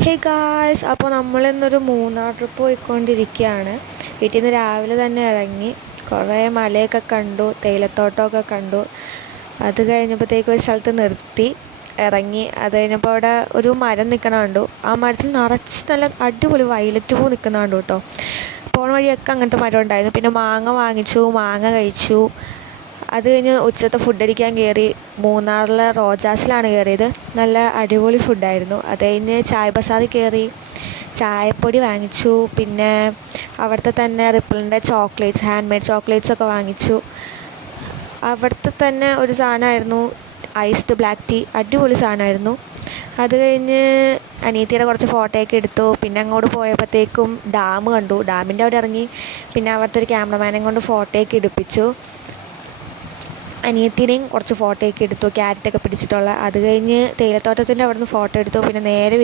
Hey guys, അപ്പോൾ നമ്മളിന്നൊരു Munnar trip പോയിക്കൊണ്ടിരിക്കുകയാണ്. വീട്ടിൽ നിന്ന് രാവിലെ തന്നെ ഇറങ്ങി കുറേ മലയൊക്കെ കണ്ടു, തേയിലത്തോട്ടമൊക്കെ കണ്ടു. അത് കഴിഞ്ഞപ്പോഴത്തേക്കും ഒരു സ്ഥലത്ത് നിർത്തി ഇറങ്ങി. അത് കഴിഞ്ഞപ്പോൾ അവിടെ ഒരു മരം നിൽക്കണ കണ്ടു. ആ മരത്തിൽ നിറച്ച് നല്ല അടിപൊളി വയലറ്റ് പൂ നിൽക്കുന്ന കണ്ടു കേട്ടോ. പോണ വഴിയൊക്കെ അങ്ങനത്തെ മരം ഉണ്ടായിരുന്നു. പിന്നെ മാങ്ങ വാങ്ങിച്ചു, മാങ്ങ കഴിച്ചു. അത് കഴിഞ്ഞ് ഉച്ചത്തെ ഫുഡ് അടിക്കാൻ കയറി. മൂന്നാറിലെ റോജാസിലാണ് കയറിയത്. നല്ല അടിപൊളി ഫുഡായിരുന്നു. അത് കഴിഞ്ഞ് ചായ ബസാറിൽ കയറി ചായപ്പൊടി വാങ്ങിച്ചു. പിന്നെ അവിടുത്തെ തന്നെ റിപ്പിളിൻ്റെ ചോക്ലേറ്റ്സ്, ഹാൻഡ് മെയ്ഡ് ചോക്ലേറ്റ്സൊക്കെ വാങ്ങിച്ചു. അവിടുത്തെ തന്നെ ഒരു സാധനമായിരുന്നു ഐസ്ഡ് ബ്ലാക്ക് ടീ, അടിപൊളി സാധനമായിരുന്നു. അത് കഴിഞ്ഞ് അനിയത്തിയുടെ കുറച്ച് ഫോട്ടോയൊക്കെ എടുത്തു. പിന്നെ അങ്ങോട്ട് പോയപ്പോഴത്തേക്കും ഡാം കണ്ടു. ഡാമിൻ്റെ അവിടെ ഇറങ്ങി. പിന്നെ അവിടുത്തെ ഒരു ക്യാമറമാനെ കൊണ്ട് ഫോട്ടോയൊക്കെ എടുപ്പിച്ചു. അനിയത്തിനെയും കുറച്ച് ഫോട്ടോയൊക്കെ എടുത്തു, ക്യാരറ്റൊക്കെ പിടിച്ചിട്ടുള്ള. അത് കഴിഞ്ഞ് തേയിലത്തോട്ടത്തിൻ്റെ അവിടെ നിന്ന് ഫോട്ടോ എടുത്തു. പിന്നെ നേരെ